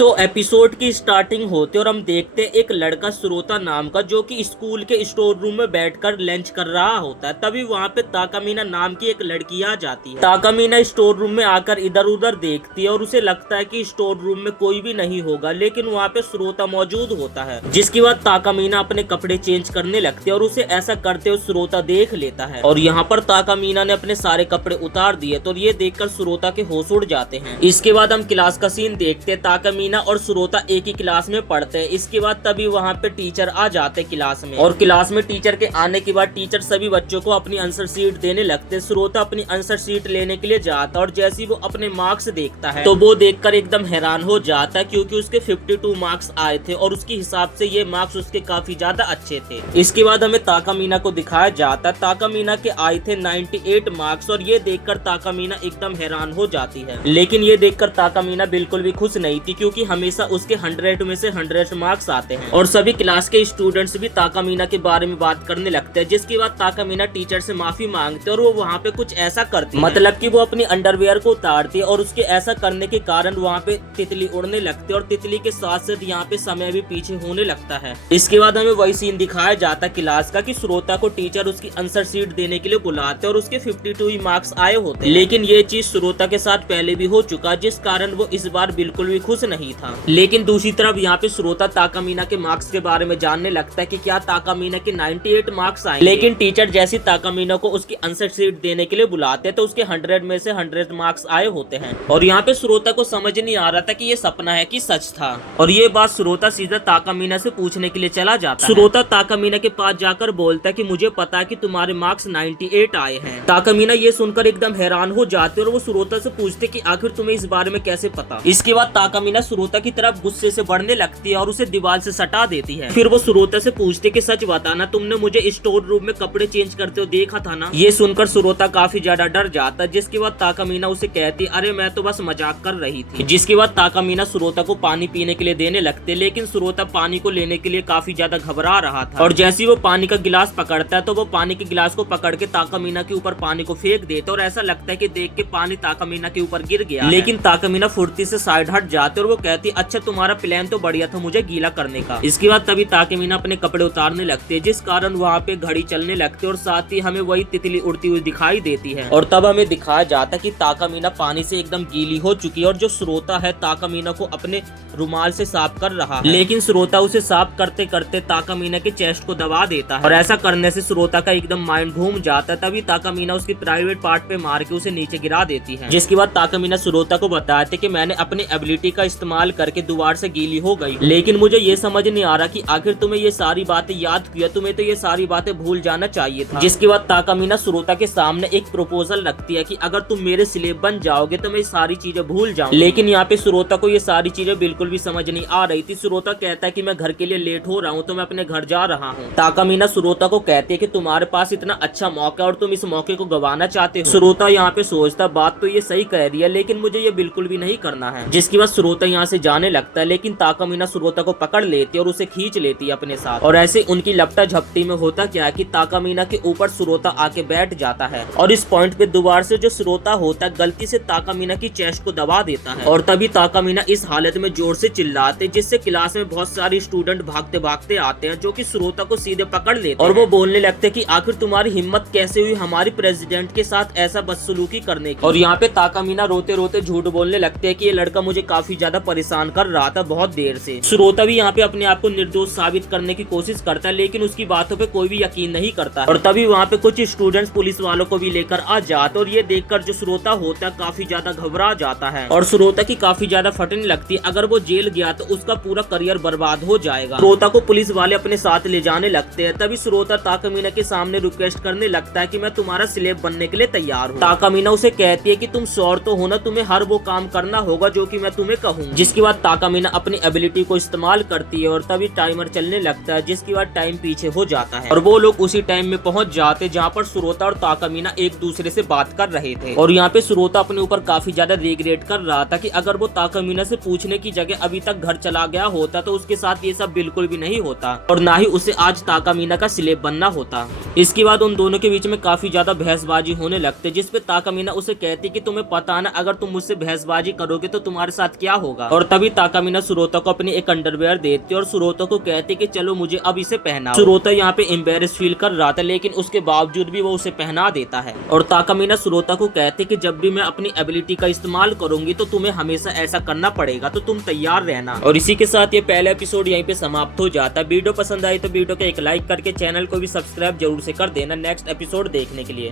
तो एपिसोड की स्टार्टिंग होते और हम देखते एक लड़का श्रोता नाम का जो कि स्कूल के स्टोर रूम में बैठकर लंच कर रहा होता है। तभी वहाँ पे ताकामीना नाम की एक लड़की आ जाती है। ताकामीना स्टोर रूम में आकर इधर उधर देखती है और उसे लगता है कि स्टोर रूम में कोई भी नहीं होगा, लेकिन वहाँ पे श्रोता मौजूद होता है। जिसके बाद ताकामीना अपने कपड़े चेंज करने लगती है और उसे ऐसा करते हुए श्रोता देख लेता है। और यहाँ पर ताकामीना ने अपने सारे कपड़े उतार दिए तो ये देखकर श्रोता के होश उड़ जाते हैं। इसके बाद हम क्लास का सीन देखते हैं। ताकामीना और श्रोता एक ही क्लास में पढ़ते हैं। इसके बाद तभी वहाँ पे टीचर आ जाते क्लास में, और क्लास में टीचर के आने के बाद टीचर सभी बच्चों को अपनी आंसर शीट देने लगते। श्रोता अपनी आंसर शीट लेने के लिए जाता और जैसे ही वो अपने मार्क्स देखता है तो वो देखकर एकदम हैरान हो जाता है, क्योंकि उसके 52 मार्क्स आए थे और उसके हिसाब से ये मार्क्स उसके काफी ज्यादा अच्छे थे। इसके बाद हमें ताकामीना को दिखाया जाता है। ताकामीना के आए थे 98 मार्क्स और ये देखकर ताकामीना एकदम हैरान हो जाती है। लेकिन ये देखकर ताकामीना बिल्कुल भी खुश नहीं थी, क्योंकि हमेशा उसके 100 में से 100 मार्क्स आते हैं और सभी क्लास के स्टूडेंट्स भी ताकामीना के बारे में बात करने लगते हैं। जिसके बाद ताकामीना टीचर से माफी मांगते और वो वहाँ पे कुछ ऐसा करती है, मतलब कि वो अपनी अंडरवेयर को उतारती है और उसके ऐसा करने के कारण वहाँ पे तितली उड़ने लगती है और तितली के साथ साथ यहाँ पे समय भी पीछे होने लगता है। इसके बाद हमें वही सीन दिखाया जाता है क्लास का कि श्रोता को टीचर उसकी आंसर शीट देने के लिए बुलाते और उसके 52 ही मार्क्स आए होते, लेकिन ये चीज श्रोता के साथ पहले भी हो चुका, जिस कारण वो इस बार बिल्कुल भी खुश नहीं था। लेकिन दूसरी तरफ यहाँ पे श्रोता ताकामीना के मार्क्स के बारे में जानने लगता है कि क्या ताकामीना के 98 मार्क्स आए। लेकिन टीचर जैसी ताकामीना को उसकी आंसर शीट देने के लिए बुलाते हैं तो उसके 100 में से 100 मार्क्स आए होते हैं। और यहाँ पे श्रोता को समझ नहीं आ रहा था कि ये सपना है कि सच था, और ये बात श्रोता सीधा ताकामीना से पूछने के लिए चला जाता है। श्रोता ताकामीना के पास जाकर बोलता है कि मुझे पता है कि तुम्हारे मार्क्स 98 आए हैं। ताकामीना ये सुनकर एकदम हैरान हो जाते और वो श्रोता से पूछते कि आखिर तुम्हें इस बारे में कैसे पता। इसके बाद ताकामीना श्रोता की तरफ गुस्से से बढ़ने लगती है और उसे दीवार से सटा देती है। फिर वो श्रोता से पूछते कि सच बताना, तुमने मुझे स्टोर रूम में कपड़े चेंज करते हुए देखा था ना। ये सुनकर श्रोता काफी ज्यादा डर जाता है। जिसके बाद ताकामीना उसे कहती अरे मैं तो बस मजाक कर रही थी। जिसके बाद ताकामीना श्रोता को पानी पीने के लिए देने लगते, लेकिन श्रोता पानी को लेने के लिए काफी ज्यादा घबरा रहा था। और जैसे ही वो पानी का गिलास पकड़ता है तो वो पानी के गिलास को पकड़ के ताकामीना के ऊपर पानी को फेंक देता और ऐसा लगता है कि देख के पानी ताकामीना के ऊपर गिर गया। लेकिन ताकामीना फुर्ती से साइड हट जाते और वो कहती अच्छा तुम्हारा प्लान तो बढ़िया था मुझे गीला करने का। इसके बाद तभी ताकामीना अपने कपड़े उतारने लगते हैं, जिस कारण वहाँ पे घड़ी चलने लगती है और साथ ही हमें वही तितली उड़ती हुई दिखाई देती है। और तब हमें दिखाया जाता है कि ताकामीना पानी से एकदम गीली हो चुकी है और जो श्रोता है ताकामीना को अपने रुमाल से साफ कर रहा है। लेकिन श्रोता उसे साफ करते करते ताकामीना के चेस्ट को दबा देता है और ऐसा करने से श्रोता का एकदम माइंड घूम जाता है। तभी ताकामीना उसकी प्राइवेट पार्ट पे मार के उसे नीचे गिरा देती है। जिसके बाद ताकामीना श्रोता को बताते कि मैंने अपनी एबिलिटी का इस्तेमाल करके दोबारा से गीली हो गई, लेकिन मुझे ये समझ नहीं आ रहा कि आखिर तुम्हें ये सारी बातें याद किया, तुम्हें तो ये सारी बातें भूल जाना चाहिए था। जिसके बाद ताकामीना श्रोता के सामने एक प्रपोजल रखती है कि अगर तुम मेरे स्लेव बन जाओगे तो मैं सारी चीजें भूल जाऊंगी। लेकिन यहाँ पे श्रोता को ये सारी चीजें बिल्कुल भी समझ नहीं आ रही थी। श्रोता कहता है कि मैं घर के लिए लेट हो रहा हूँ तो मैं अपने घर जा रहा हूँ। ताकामीना श्रोता को कहती है कि तुम्हारे पास इतना अच्छा मौका और तुम इस मौके को गंवाना चाहते हो। श्रोता यहाँ पे सोचता बात तो ये सही कह रही है, लेकिन मुझे ये बिल्कुल भी नहीं करना है। जिसके बाद श्रोता यहाँ से जाने लगता है, लेकिन ताकामीना श्रोता को पकड़ लेती है और उसे खींच लेती है अपने साथ। और ऐसे उनकी लपटा झपटी में होता क्या है कि ताकामीना के ऊपर श्रोता आके बैठ जाता है और इस पॉइंट पे दोबारा से जो श्रोता होता है गलती से ताकामीना की चेस्ट को दबा देता है। और तभी ताकामीना इस हालत में जोर से चिल्लाते, जिससे क्लास में बहुत सारे स्टूडेंट भागते भागते आते हैं जो कि श्रोता को सीधे पकड़ लेते और वो बोलने लगते कि आखिर तुम्हारी हिम्मत कैसे हुई हमारी प्रेसिडेंट के साथ ऐसा बदसलूकी करने की। और यहाँ पे ताकामीना रोते रोते झूठ बोलने लगते हैं कि ये लड़का मुझे काफी ज्यादा परेशान कर रहा था बहुत देर से। श्रोता भी यहाँ पे अपने आप को निर्दोष साबित करने की कोशिश करता है, लेकिन उसकी बातों पे कोई भी यकीन नहीं करता। और तभी वहाँ पे कुछ स्टूडेंट्स पुलिस वालों को भी लेकर आ जाते और ये देखकर जो श्रोता होता है काफी ज्यादा घबरा जाता है और श्रोता की काफी ज्यादा फटने लगती है। अगर वो जेल गया तो उसका पूरा करियर बर्बाद हो जाएगा। श्रोता को पुलिस वाले अपने साथ ले जाने लगते हैं। तभी श्रोता ताकामीना के सामने रिक्वेस्ट करने लगता है कि मैं तुम्हारा स्लेव बनने के लिए तैयार हूँ। ताकामीना उसे कहती है कि तुम श्योर तो हो ना, तुम्हें हर वो काम करना होगा जो कि मैं तुम्हें कहूँ। जिसके बाद ताकामीना अपनी एबिलिटी को इस्तेमाल करती है और तभी टाइमर चलने लगता है, जिसके बाद टाइम पीछे हो जाता है और वो लोग उसी टाइम में पहुंच जाते जहाँ पर श्रोता और ताकामीना एक दूसरे से बात कर रहे थे। और यहाँ पे श्रोता अपने ऊपर काफी ज्यादा रिग्रेट कर रहा था कि अगर वो ताकामीना से पूछने की जगह अभी तक घर चला गया होता तो उसके साथ ये सब बिल्कुल भी नहीं होता और ना ही उसे आज ताकामीना का स्लेव बनना होता। इसके बाद उन दोनों के बीच में काफी ज्यादा बहसबाजी होने लगते, जिसपे ताकामीना उसे कहती कि तुम्हें पता ना अगर तुम मुझसे बहसबाजी करोगे तो तुम्हारे साथ क्या होगा। होगा। और तभी ताकामिना सुरोता को अपनी एक अंडरवेयर देती है और सुरोता को कहती कि चलो मुझे अब इसे पहनाओ। सुरोता यहाँ पे एम्बेरस फील कर रहा था, लेकिन उसके बावजूद भी वो उसे पहना देता है। और ताकामिना सुरोता को कहते कि जब भी मैं अपनी एबिलिटी का इस्तेमाल करूंगी तो तुम्हें हमेशा ऐसा करना पड़ेगा, तो तुम तैयार रहना। और इसी के साथ ये पहला एपिसोड यहीं पे समाप्त हो जाता है। वीडियो पसंद आई तो वीडियो को एक लाइक करके चैनल को भी सब्सक्राइब जरूर से कर देना नेक्स्ट एपिसोड देखने के लिए।